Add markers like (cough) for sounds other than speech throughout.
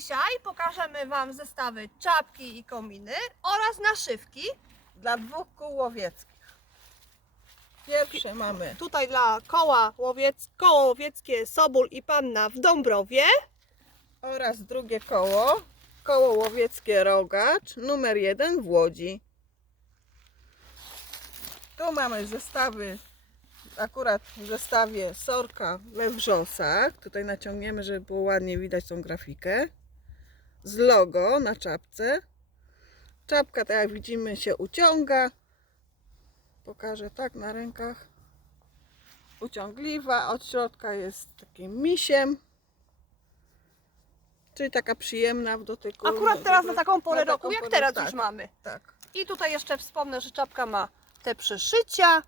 Dzisiaj pokażemy Wam zestawy czapki i kominy oraz naszywki. dla dwóch kół łowieckich. Pierwsze mamy Tutaj dla koła łowiec, koło łowieckie Soból i Panna w Dąbrowie. oraz drugie koło, koło łowieckie Rogacz, numer jeden w Łodzi. Tu mamy zestawy, akurat w zestawie Sorka we Wrzosach. Tutaj naciągniemy, żeby było ładnie widać tą grafikę. Z logo na czapce. Czapka, tak jak widzimy, się uciąga. Pokażę tak na rękach. Uciągliwa, od środka jest takim misiem. Czyli taka przyjemna w dotyku. Akurat teraz na taką porę Na taką roku, jak porę, teraz tak. już mamy. Tak. I tutaj jeszcze wspomnę, że czapka ma te przyszycia.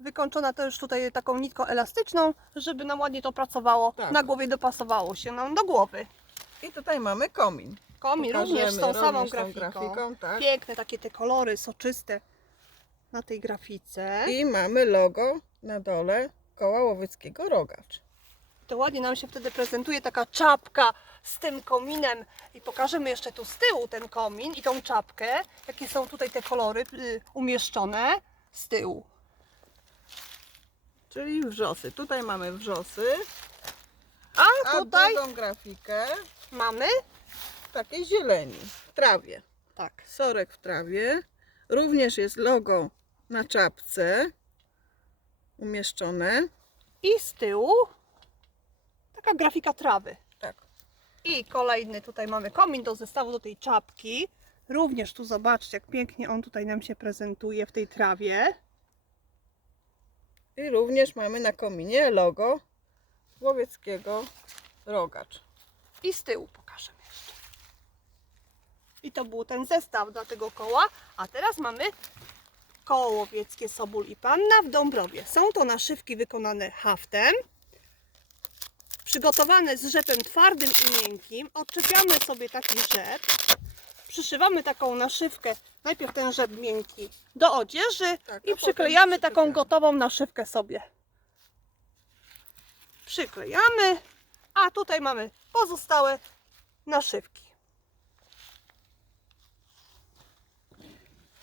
Wykończona też tutaj taką nitką elastyczną, żeby nam ładnie to pracowało. Tak. Na głowie dopasowało się nam do głowy. I tutaj mamy komin. Komi również z tą Pokażemy samą również tą grafiką. grafiką, tak. Piękne takie te kolory soczyste na tej grafice. I mamy logo na dole koła łowieckiego Rogacz. To ładnie nam się wtedy prezentuje taka czapka z tym kominem. I pokażemy jeszcze tu z tyłu ten komin i tą czapkę. Jakie są tutaj te kolory y, umieszczone z tyłu. Czyli wrzosy. Tutaj mamy wrzosy, A a tutaj drugą grafikę mamy takiej zieleni, w trawie. tak. Sorek w trawie. Również jest logo na czapce umieszczone. I z tyłu taka grafika trawy. Tak. I kolejny tutaj mamy komin do zestawu do tej czapki. Również tu zobaczcie, jak pięknie on tutaj nam się prezentuje w tej trawie. I również mamy na kominie logo łowieckiego Rogacz. I z tyłu pokażę jeszcze. I to był ten zestaw dla tego koła. A teraz mamy koło łowieckie Soból i Panna w Dąbrowie. Są to naszywki wykonane haftem. Przygotowane z rzepem twardym i miękkim. Odczepiamy sobie taki rzep. Przyszywamy taką naszywkę, najpierw ten rzep miękki do odzieży Tak, i przyklejamy taką gotową naszywkę sobie. Przyklejamy, a tutaj mamy pozostałe naszywki.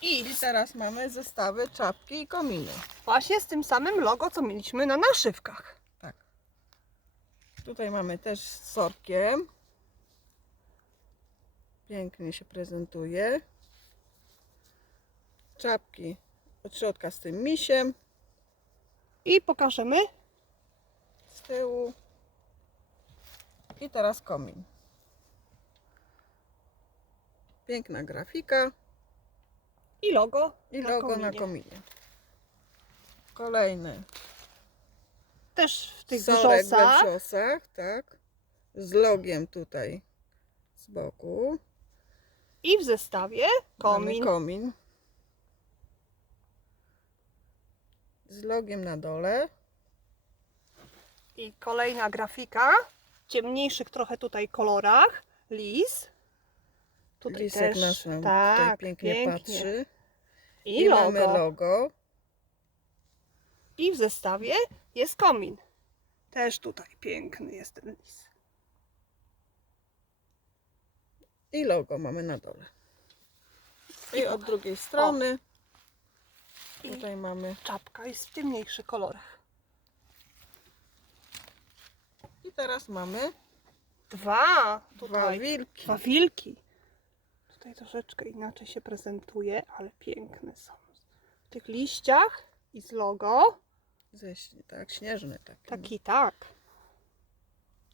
I teraz mamy zestawy czapki i kominy. właśnie z tym samym logo, co mieliśmy na naszywkach. Tak. Tutaj mamy też z sorkiem. Pięknie się prezentuje. Czapki od środka z tym misiem. I pokażemy Z tyłu. I teraz komin. Piękna grafika i logo. i na logo na kominie. kominie. Kolejny. Też w tych Sorek we wrzosach, tak. Z logiem tutaj z boku. I w zestawie komin. Mamy komin. Z logiem na dole. I kolejna grafika. Ciemniejszych trochę tutaj kolorach. Lis. Tutaj Lisek też. nasz nam tak, tutaj pięknie, patrzy. I, I, logo. mamy logo. I w zestawie jest komin. Też tutaj piękny jest ten lis. I logo mamy na dole. I I od drugiej strony. I Tutaj mamy. czapka jest w ciemniejszych kolorach. I teraz mamy Dwa dwa tutaj. wilki. Dwa wilki. Tutaj troszeczkę inaczej się prezentuje, ale piękne są. W tych liściach i z logo. Ze, śnie- tak, śnieżny taki. Taki tak.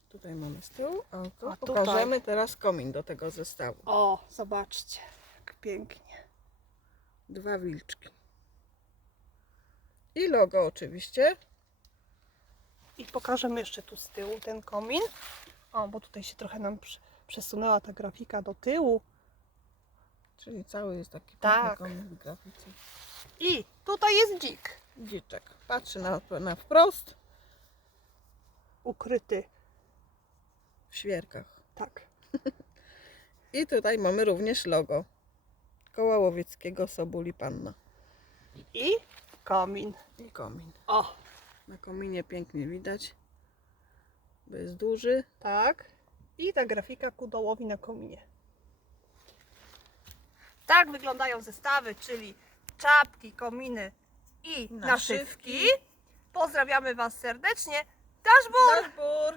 Tutaj mamy z tyłu, a tu A tutaj? pokażemy teraz komin do tego zestawu. O, zobaczcie, jak pięknie. Dwa wilczki. I logo oczywiście. I pokażemy jeszcze tu z tyłu ten komin. O, bo tutaj się trochę nam przesunęła ta grafika do tyłu. Czyli cały jest taki Tak. komin w grafice. I tutaj jest dzik Dziczek. Patrzy na, na wprost ukryty. w świerkach. Tak. (laughs) I tutaj mamy również logo koła łowieckiego Sobuli Panna. I komin. I komin. O, Na kominie pięknie widać, bo jest duży. tak. I ta grafika ku dołowi na kominie. Tak wyglądają zestawy, czyli czapki, kominy i Naszywki. naszywki. Pozdrawiamy Was serdecznie. Dashboard! Dashboard.